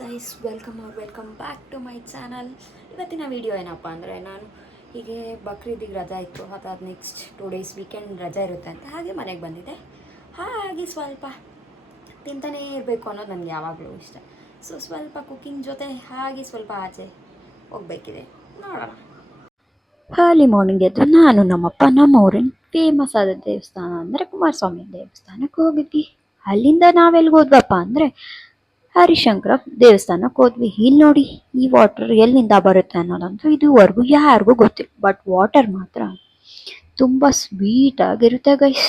Guys welcome back to my channel. ಇವತ್ತಿನ video ಏನಪ್ಪ ಅಂದರೆ, ನಾನು ಹೀಗೆ ಬಕ್ರೀದಿಗೆ ರಜಾ ಇತ್ತು, ಅದಾದ ನೆಕ್ಸ್ಟ್ 2 ಡೇಸ್ ವೀಕೆಂಡ್ ರಜಾ ಇರುತ್ತೆ ಅಂತ ಹಾಗೆ ಮನೆಗೆ ಬಂದಿದ್ದೆ. ಹಾಗೆ ಸ್ವಲ್ಪ ತಿಂತಾನೇ ಇರಬೇಕು ಅನ್ನೋದು ನನಗೆ ಯಾವಾಗಲೂ ಇಷ್ಟ. ಸೊ ಸ್ವಲ್ಪ ಕುಕ್ಕಿಂಗ್ ಜೊತೆ ಹಾಗೆ ಸ್ವಲ್ಪ ಆಚೆ ಹೋಗಬೇಕಿದೆ, ನೋಡೋಣ. ಅರ್ಲಿ ಮಾರ್ನಿಂಗ್ ಎದ್ದು ನಾನು ನಮ್ಮಪ್ಪ ನಮ್ಮ ಊರಿನ ಫೇಮಸ್ ಆದ ದೇವಸ್ಥಾನ ಅಂದರೆ ಕುಮಾರಸ್ವಾಮಿ ದೇವಸ್ಥಾನಕ್ಕೆ ಹೋಗಿದ್ವಿ. ಅಲ್ಲಿಂದ ನಾವೆಲ್ಲಿಗೆ ಹೋದ್ವಪ್ಪ ಅಂದರೆ ಹರಿಶಂಕರ ದೇವಸ್ಥಾನಕ್ಕೆ ಹೋದ್ವಿ. ಇಲ್ಲಿ ನೋಡಿ, ಈ ವಾಟರ್ ಎಲ್ಲಿಂದ ಬರುತ್ತೆ ಅನ್ನೋದಂತೂ ಇದುವರೆಗೂ ಯಾರಿಗೂ ಗೊತ್ತಿಲ್ಲ. ಬಟ್ ವಾಟರ್ ಮಾತ್ರ ತುಂಬ ಸ್ವೀಟ್ ಆಗಿರುತ್ತೆ ಗೈಸ್.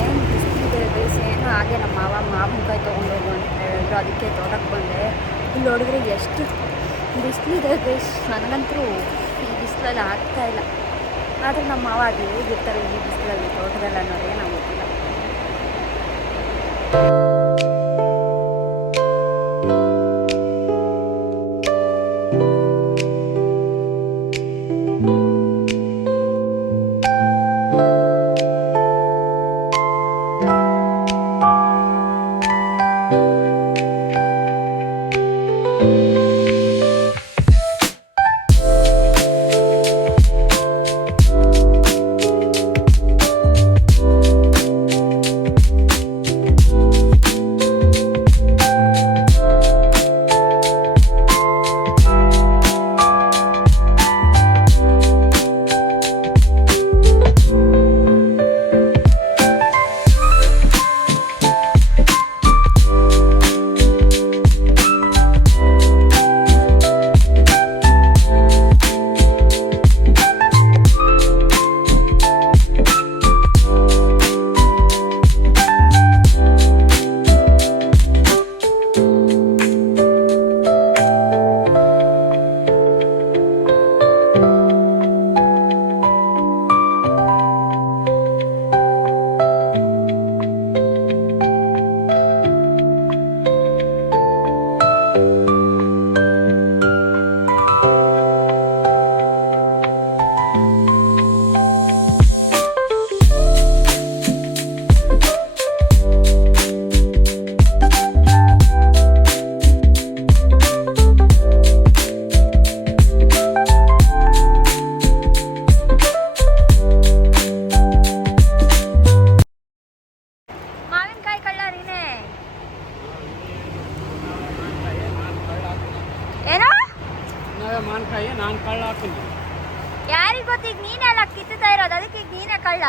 ಏನು ಬಿಸಿಲಿದೆ ಗೈಸ್, ಏನು ಹಾಗೆ ನಮ್ಮ ಮಾವಿನಕಾಯಿ ತೊಗೊಂಡೋಗು ಅಂತ ಹೇಳಿದ್ರು, ಅದಕ್ಕೆ ತೋಟಕ್ಕೆ ಬಂದೆ. ಇಲ್ಲಿ ನೋಡಿದ್ರೆ ಎಷ್ಟು ಬಿಸಿಲಿದೆ ಗೈಸ್, ನನಗಂತೂ ಈ ಬಿಸಿಲಲ್ಲಿ ಆಗ್ತಾ ಇಲ್ಲ. ಆದರೆ ನಮ್ಮ ಮಾವ ಅದು ಹೇಗಿರ್ತಾರೆ ಈ ಬಿಸಿಲಲ್ಲಿ ತೋಟದಲ್ಲಿ ಅನ್ನೋದೇ ನಾವು ಗೊತ್ತಿಲ್ಲ. ನಾನು ಕಳ್ಳ ಹಾಕ್ತೀನಿ. ಯಾರಿಗೆ ಗೊತ್ತೀಗ ನೀನೆಲ್ಲ ಕಿತ್ತುತ್ತಾ ಇರೋದು, ಅದಕ್ಕೆ ಈಗ ನೀನೇ ಕಳ್ಳ.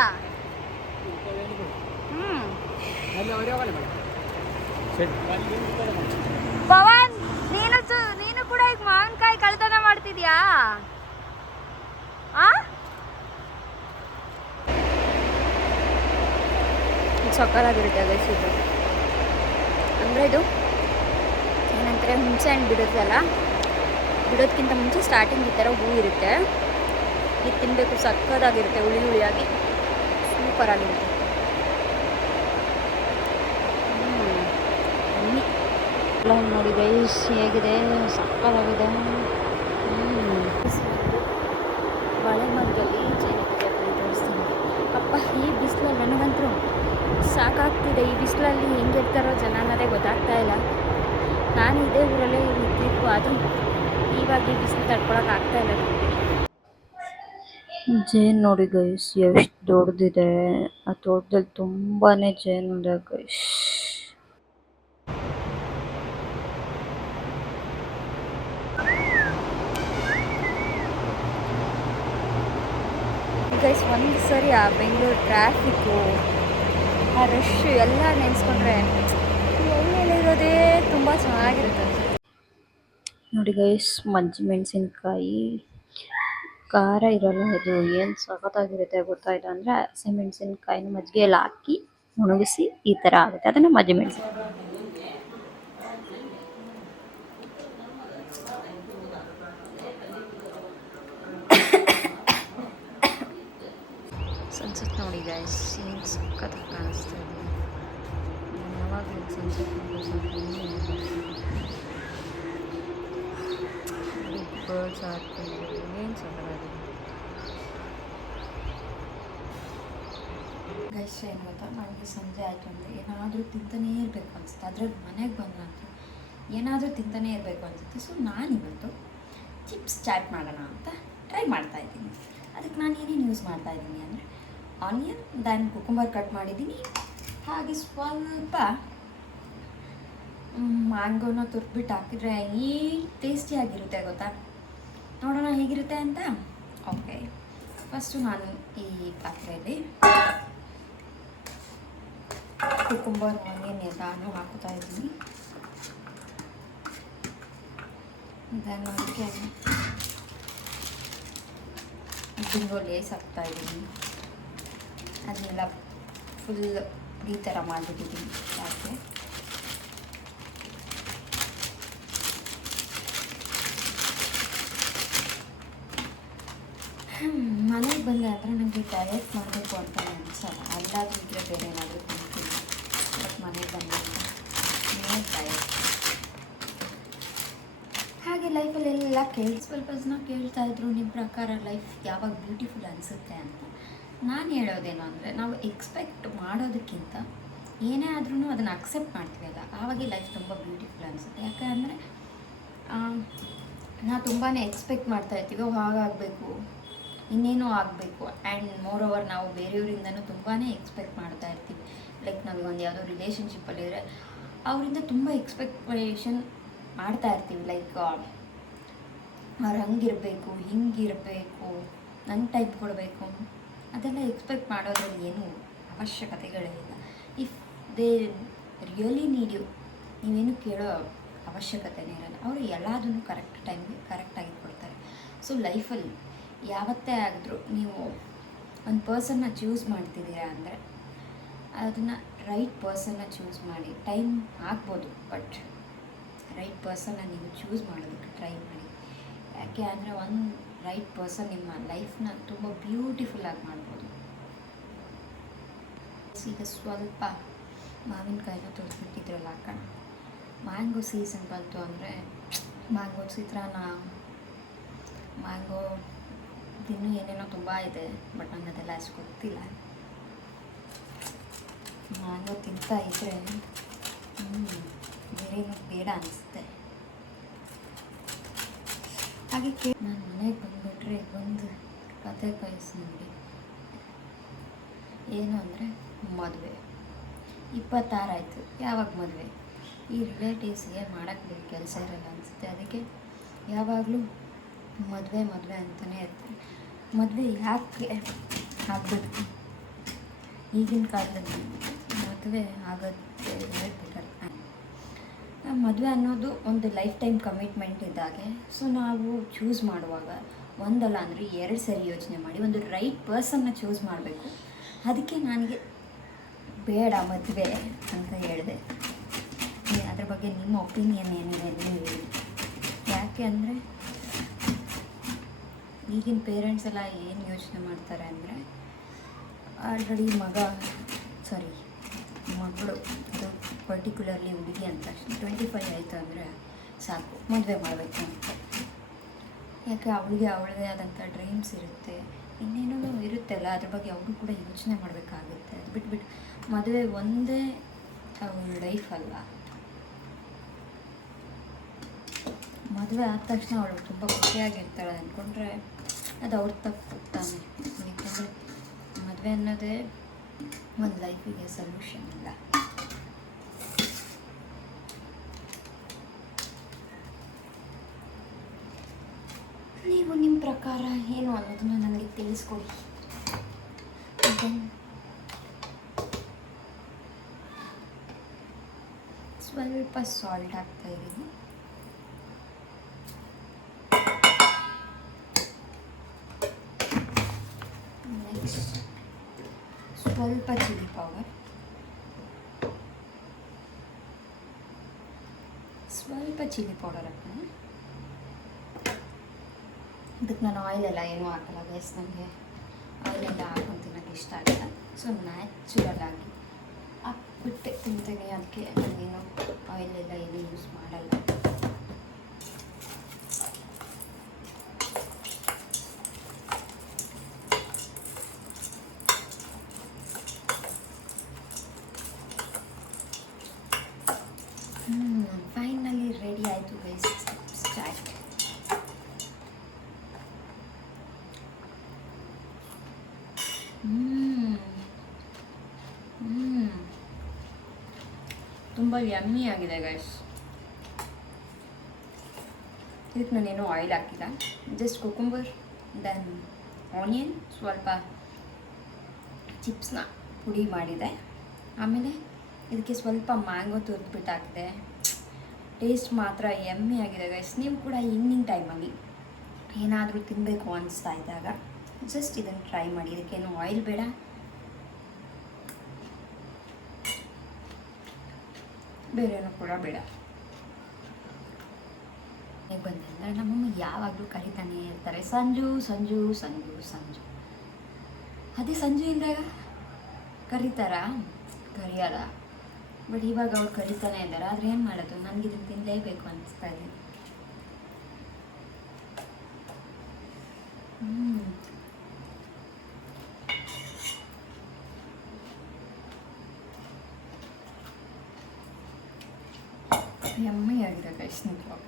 ಪವನ್, ನೀನು ಕೂಡ ಈಗ ಮಾವಿನಕಾಯಿ ಕಳ್ತನ ಮಾಡ್ತಿದ್ಯಾ? ಸಕ್ಕತ್ತಾಗಿರುತ್ತೆ ಗೈಸ್ ಇದು. ಅಂದರೆ ಇದು ಏನಂತಾರೆ, ಹುಣಸೆ ಹಣ್ಣು ಬಿಡುತ್ತಲ್ಲ, ಬಿಡೋದಕ್ಕಿಂತ ಮುಂಚೆ ಸ್ಟಾರ್ಟಿಂಗ್ ಈ ಥರ ಹೂ ಇರುತ್ತೆ. ಇದು ತಿನ್ನಬೇಕು, ಸಕ್ಕತ್ತಾಗಿರುತ್ತೆ, ಹುಳಿಯಾಗಿ ಸೂಪರಾಗಿರುತ್ತೆ. ಎಲ್ಲ ನೋಡಿ ಗೈಸ್ ಹೇಗಿದೆ, ಸಕ್ಕತ್ತಾಗಿದೆ. ಬಾಳೆ ಮರದಲ್ಲಿ ಜೇನುತುಪ್ಪ ತೋರಿಸ್ತೀನಿ. ಅಪ್ಪ, ಈ ಬಿಸಿಲಲ್ಲಿ ನನಗಂತೂ ಸಾಕಾಗ್ತಿದೆ. ಈ ಬಿಸಿಲಲ್ಲಿ ಹೆಂಗಿರ್ತಾರೋ ಜನ ಅನ್ನೋದೇ ಗೊತ್ತಾಗ್ತಾ ಇಲ್ಲ. ನಾನು ಇದೇ ಊರಲ್ಲೇ ಇರ್ತಿತ್ತು, ಅದು ಇವಾಗ ಈ ಬಿಸಿಲು ತಡ್ಕೊಳಕ್ಕೆ ಆಗ್ತಾ ಇಲ್ಲ. ಜೇನು ನೋಡಿ ಗೈಸ್ ಎಷ್ಟು ದೊಡ್ಡದಿದೆ. ಆ ತೋಟದಲ್ಲಿ ತುಂಬಾನೇ ಜೇನು ಇದೆ ಗೈಸ್. ಗೈಸ್, ಒಂದು ಸರಿ ಆ ಬೆಂಗಳೂರು ಟ್ರಾಫಿಕ್ಕು, ಆ ರಶ್ ಎಲ್ಲ ನೆನೆಸ್ಕೊಂಡ್ರೆ ಎಲ್ಲೆಲ್ಲಿರೋದೇ ತುಂಬ ಚೆನ್ನಾಗಿರುತ್ತೆ. ನೋಡಿ ಗೈಸ್, ಮಜ್ಜಿ ಮೆಣಸಿನ್ಕಾಯಿ ಖಾರ ಇರಲ್ಲ, ಅದು ಏನು ಸಖತ್ತಾಗಿರುತ್ತೆ ಗೊತ್ತಾಯ್ತು. ಅಂದರೆ ಹಸಿಮೆಣಸಿನ್ಕಾಯಿನ ಮಜ್ಜಿಗೆಯಲ್ಲಿ ಹಾಕಿ ಒಣಗಿಸಿ ಈ ಥರ ಆಗುತ್ತೆ, ಅದನ್ನು ಮಜ್ಜಿ ಮೆಣಸಿನ್ಕಾಯಿ. ಸನ್ಸೆಟ್ ನೋಡಿ ಗೈಸ್, ಏನು ಸಖತ್ತಾಗಿ ಕಾಣಿಸ್ತಾ ಇದೆ. ಯಾವಾಗಲೂ ಸನ್ಸೆಟ್ ಬರ್ಡ್ಸ್ ಆಗ್ತಿದೆ, ಏನು ಸಖತ್ತಾಗಿದೆ ಗೈಸ್. ಏನು ಗೊತ್ತಾ, ನನಗೆ ಸಂಜೆ ಆಯಿತು ಅಂದರೆ ಏನಾದರೂ ತಿಂತಾನೇ ಇರಬೇಕು ಅನಿಸುತ್ತೆ. ಅದ್ರಲ್ಲಿ ಮನೆಗೆ ಬಂದಂತೆ ಏನಾದರೂ ತಿಂತಾನೆ ಇರಬೇಕು ಅನಿಸುತ್ತೆ. ಸೊ ನಾನಿವತ್ತು ಚಿಪ್ಸ್ ಚಾಟ್ ಮಾಡೋಣ ಅಂತ ಟ್ರೈ ಮಾಡ್ತಾಯಿದ್ದೀನಿ. ಅದಕ್ಕೆ ನಾನು ಏನೇನು ಯೂಸ್ ಮಾಡ್ತಾಯಿದ್ದೀನಿ ಅಂದರೆ ಆನಿಯನ್, ದೆನ್ ಕುಕುಂಬರ್ ಕಟ್ ಮಾಡಿದ್ದೀನಿ, ಹಾಗೆ ಸ್ವಲ್ಪ ಮ್ಯಾಂಗೋನ ತುರ್ಬಿಟ್ಟು ಹಾಕಿದರೆ ಈ ಟೇಸ್ಟಿಯಾಗಿರುತ್ತೆ ಗೊತ್ತಾ. ನೋಡೋಣ ಹೇಗಿರುತ್ತೆ ಅಂತ. ಓಕೆ, ಫಸ್ಟು ನಾನು ಈ ಪಾತ್ರೆಯಲ್ಲಿ ಕುಕುಂಬರ್, ಆನಿಯನ್ ಎಲ್ಲನೂ ಹಾಕ್ತಾ ಇದ್ದೀನಿ. ದೆನ್ ಅದಕ್ಕೆ ಬಿಂಗೋ ಲೇಸ್ ಹಾಕ್ತಾ ಇದ್ದೀನಿ. ಅದನ್ನೆಲ್ಲ ಫುಲ್ ಈ ಥರ ಮಾಡಿಬಿಟ್ಟಿದ್ದೀನಿ. ಯಾಕೆ ಮನೆಗೆ ಬಂದೆ ಅಂದರೆ ನನಗೆ ಡಯಟ್ ಮಾಡಬೇಕು ಅಂತ ಅನಿಸಲ್ಲ. ಅಲ್ಲಾದರೂ ಇದ್ದರೆ ಬೇರೆ ಏನಾದರೂ ತಿಂತೀನಿ. ಬಟ್ ಮನೆಗೆ ಬಂದಾಗ ಡಯಟ್. ಹಾಗೆ ಲೈಫಲ್ಲೆಲ್ಲ ಸ್ವಲ್ಪ ಜನ ಕೇಳ್ತಾಯಿದ್ರು, ನಿಮ್ಮ ಪ್ರಕಾರ ಲೈಫ್ ಯಾವಾಗ ಬ್ಯೂಟಿಫುಲ್ ಅನಿಸುತ್ತೆ ಅಂತ. ನಾನು ಹೇಳೋದೇನು ಅಂದರೆ, ನಾವು ಎಕ್ಸ್ಪೆಕ್ಟ್ ಮಾಡೋದಕ್ಕಿಂತ ಏನೇ ಆದ್ರೂ ಅದನ್ನು ಅಕ್ಸೆಪ್ಟ್ ಮಾಡ್ತೀವಲ್ಲ, ಆವಾಗ ಲೈಫ್ ತುಂಬ ಬ್ಯೂಟಿಫುಲ್ ಅನಿಸುತ್ತೆ. ಯಾಕೆ ಅಂದರೆ ನಾವು ತುಂಬಾ ಎಕ್ಸ್ಪೆಕ್ಟ್ ಮಾಡ್ತಾಯಿರ್ತೀವಿ, ಹಾಗಾಗಬೇಕು, ಇನ್ನೇನೋ ಆಗಬೇಕು. ಆ್ಯಂಡ್ ಮೋರ್ ಓವರ್ ನಾವು ಬೇರೆಯವರಿಂದನೂ ತುಂಬಾ ಎಕ್ಸ್ಪೆಕ್ಟ್ ಮಾಡ್ತಾ ಇರ್ತೀವಿ. ಲೈಕ್ ನಾವು ಒಂದು ಯಾವುದೋ ರಿಲೇಷನ್ಶಿಪ್ಪಲ್ಲಿದ್ದರೆ ಅವರಿಂದ ತುಂಬ ಎಕ್ಸ್ಪೆಕ್ಟೇಷನ್ ಮಾಡ್ತಾ ಇರ್ತೀವಿ. ಲೈಕ್ ಅವ್ರು ಹಂಗಿರಬೇಕು, ಹಿಂಗಿರಬೇಕು, ನಂಗೆ ಟೈಪ್ ಕೊಡಬೇಕು, ಅದೆಲ್ಲ ಎಕ್ಸ್ಪೆಕ್ಟ್ ಮಾಡೋದ್ರಲ್ಲಿ ಏನೂ ಅವಶ್ಯಕತೆಗಳೇ ಇಲ್ಲ. If they really need you, ನೀವೇನು ಕೇಳೋ ಅವಶ್ಯಕತೆನೇ ಇರಲ್ಲ. ಅವರು ಎಲ್ಲದನ್ನು ಕರೆಕ್ಟ್ ಟೈಮ್ಗೆ ಕರೆಕ್ಟಾಗಿ ಕೊಡ್ತಾರೆ. ಸೊ ಲೈಫಲ್ಲಿ ಯಾವತ್ತೇ ಆಗಿದ್ರೂ ನೀವು ಒಂದು ಪರ್ಸನ್ನ ಚೂಸ್ ಮಾಡ್ತಿದ್ದೀರಾ ಅಂದರೆ ಅದನ್ನು ರೈಟ್ ಪರ್ಸನ್ನ ಚೂಸ್ ಮಾಡಿ. ಟೈಮ್ ಆಗ್ಬೋದು, ಬಟ್ ರೈಟ್ ಪರ್ಸನ್ನ ನೀವು ಚೂಸ್ ಮಾಡೋದಕ್ಕೆ ಟ್ರೈ ಮಾಡಿ. ಯಾಕೆ ಅಂದರೆ ಒಂದು ರೈಟ್ ಪರ್ಸನ್ ನಿಮ್ಮ ಲೈಫ್ನ ತುಂಬ ಬ್ಯೂಟಿಫುಲ್ಲಾಗಿ ಮಾಡ್ಬೋದು. ಈಗ ಸ್ವಲ್ಪ ಮಾವಿನಕಾಯಿನ ತುರಿದ್ಬಿಟ್ಟಿದ್ರಲ್ಲ ಹಾಕೋಣ. ಮ್ಯಾಂಗೋ ಸೀಸನ್ ಬಂತು ಅಂದರೆ ಮ್ಯಾಂಗೋ ಚಿತ್ರಾನ್ನ, ಮ್ಯಾಂಗೋ ಇನ್ನೂ ಏನೇನೋ ತುಂಬ ಇದೆ, ಬಟ್ ನನಗೆ ಅದೆಲ್ಲ ಅಷ್ಟು ಗೊತ್ತಿಲ್ಲ. ಮ್ಯಾಂಗೋ ತಿಂತಾ ಇದ್ದರೆ ಬೇರೇನು ಬೇಡ ಅನಿಸುತ್ತೆ. ಹಾಗೆ ನಾನು ಮನೆಗೆ ಬಂದುಬಿಟ್ರೆ ಒಂದು ಕತೆ ಕಳಿಸಿ ನನಗೆ. ಏನು ಅಂದರೆ ಮದುವೆ 26 ಆಯಿತು, ಯಾವಾಗ ಮದುವೆ? ಈ ರಿಲೇಟಿವ್ಸ್ಗೆ ಮಾಡೋಕ್ಕೆ ಕೆಲಸ ಇರಲ್ಲ ಅನಿಸುತ್ತೆ. ಅದಕ್ಕೆ ಯಾವಾಗಲೂ ಮದುವೆ ಅಂತಲೇ ಇರ್ತಾರೆ. ಮದುವೆ ಯಾಕೆ ಆಗಬೇಕು? ಈಗಿನ ಕಾಲದಲ್ಲಿ ಮದುವೆ ಆಗೋಕ್ಕೆ ಬೆಟರ್. ಮದುವೆ ಅನ್ನೋದು ಒಂದು ಲೈಫ್ ಟೈಮ್ ಕಮಿಟ್ಮೆಂಟ್ ಇದ್ದಾಗೆ. ಸೊ ನಾವು ಚೂಸ್ ಮಾಡುವಾಗ ಒಂದಲ್ಲ ಅಂದರೆ 2 ಸರಿ ಯೋಚನೆ ಮಾಡಿ ಒಂದು ರೈಟ್ ಪರ್ಸನ್ನ ಚೂಸ್ ಮಾಡಬೇಕು. ಅದಕ್ಕೆ ನನಗೆ ಬೇಡ ಮದುವೆ ಅಂತ ಹೇಳಿದೆ. ಅದ್ರ ಬಗ್ಗೆ ನಿಮ್ಮ ಒಪಿನಿಯನ್ ಏನಿದೆ ನೀವು ಹೇಳಿ. ಯಾಕೆ ಅಂದರೆ ಈಗಿನ ಪೇರೆಂಟ್ಸ್ ಎಲ್ಲ ಏನು ಯೋಚನೆ ಮಾಡ್ತಾರೆ ಅಂದರೆ, ಆಲ್ರೆಡಿ ಮಗಳು ಅದು ಪರ್ಟಿಕ್ಯುಲರ್ಲಿ ಹುಡುಗಿ ಅಂತ 25 ಆಯಿತು ಅಂದರೆ ಸಾಕು, ಮದುವೆ ಮಾಡಬೇಕು ಅಂತ. ಯಾಕೆ ಅವಳಿಗೆ ಅವಳದೇ ಆದಂಥ ಡ್ರೀಮ್ಸ್ ಇರುತ್ತೆ, ಇನ್ನೇನೋ ಇರುತ್ತಲ್ಲ, ಅದ್ರ ಬಗ್ಗೆ ಅವರು ಕೂಡ ಯೋಚನೆ ಮಾಡಬೇಕಾಗುತ್ತೆ. ಅದು ಬಿಟ್ಬಿಟ್ಟು ಮದುವೆ ಒಂದೇ ಅವಳ ಲೈಫ್ ಅಲ್ಲ. ಮದುವೆ ಆದ ತಕ್ಷಣ ಅವಳು ತುಂಬ ಖುಷಿಯಾಗಿರ್ತಾಳೆ ಅಂದ್ಕೊಂಡ್ರೆ ಅದು ಅವ್ರ ತಪ್ಪು ತಾನೆ. ಯಾಕಂದರೆ ಮದುವೆ ಅನ್ನೋದೇ ಒಂದು ಲೈಫಿಗೆ ಸೊಲ್ಯೂಷನ್ ಇಲ್ಲ. ನೀವು ನಿಮ್ಮ ಪ್ರಕಾರ ಏನು ಅನ್ನೋದನ್ನು ನನಗೆ ತಿಳಿಸ್ಕೊಡಿ. ಸ್ವಲ್ಪ ಸಾಲ್ಟ್ ಹಾಕ್ತಾಯಿದ್ದೀನಿ. ನೆಕ್ಸ್ಟ್ ಸ್ವಲ್ಪ ಚಿಲ್ಲಿ ಪೌಡರ್, ಹಾಕೋಣ. ಇದಕ್ಕೆ ನಾನು ಆಯಿಲೆಲ್ಲ ಏನೂ ಹಾಕಲ್ಲ ಗೈಸ್. ನನಗೆ ಆಯಿಲೆಲ್ಲ ಹಾಕೊಂಡು ತಿನ್ನೋಕ್ಕೆ ಇಷ್ಟ ಆಗಲ್ಲ. ಸೊ ನ್ಯಾಚುರಲ್ ಆಗಿ ಹಾಕ್ಬಿಟ್ಟೆ ತಿಂತೀನಿ. ಅದಕ್ಕೆ ನಾನೇನು ಆಯಿಲೆಲ್ಲ ಏನು ಯೂಸ್ ಮಾಡಲ್ಲ. ಫೈನಲಿ ತುಂಬ ಯಮ್ಮಿ ಆಗಿದೆ ಗೈಸ್. ಇದಕ್ಕೆ ನಾನೇನು ಆಯಿಲ್ ಹಾಕಿಲ್ಲ, ಜಸ್ಟ್ ಕುಕುಂಬರ್ ದೆನ್ ಆನಿಯನ್, ಸ್ವಲ್ಪ ಚಿಪ್ಸ್ನ ಪುಡಿ ಮಾಡಿದೆ. ಆಮೇಲೆ ಇದಕ್ಕೆ ಸ್ವಲ್ಪ ಮ್ಯಾಂಗೋ ತುರಿದ್ಬಿಟ್ಟು ಹಾಕಿದೆ. ಟೇಸ್ಟ್ ಮಾತ್ರ ಯಮ್ಮಿ ಆಗಿದೆ ಗೈಸ್. ನೀವು ಕೂಡ ಈವ್ನಿಂಗ್ ಟೈಮಲ್ಲಿ ಏನಾದರೂ ತಿನ್ನಬೇಕು ಅನಿಸ್ತಾ ಇದ್ದಾಗ ಜಸ್ಟ್ ಇದನ್ನು ಟ್ರೈ ಮಾಡಿ. ಇದಕ್ಕೇನು ಆಯಿಲ್ ಬೇಡ, ಬೇರೆನೂ ಕೂಡ ಬೇಡ. ಹೇಗೆ ಬಂದೆ ಅಂದರೆ ನಮ್ಮಮ್ಮ ಯಾವಾಗಲೂ ಕರಿತಾನೆ ಇರ್ತಾರೆ, ಸಂಜು ಸಂಜು ಸಂಜು ಸಂಜು. ಅದೇ ಸಂಜು ಇದ್ದಾಗ ಕರೀತಾರಾ? ಕರೆಯಲ್ಲ. ಬಟ್ ಇವಾಗ ಅವ್ರು ಕರೀತಾನೆ ಇದ್ದಾರೆ. ಆದರೆ ಏನು ಮಾಡೋದು, ನನಗೆ ಇದನ್ನು ತಿನ್ನಲೇಬೇಕು ಅನಿಸ್ತಾ ಇದೆ. ಯಮ್ಮಿ ಆಗಿದೆ ಗೈಸ್ ನಿಜವಾಗ.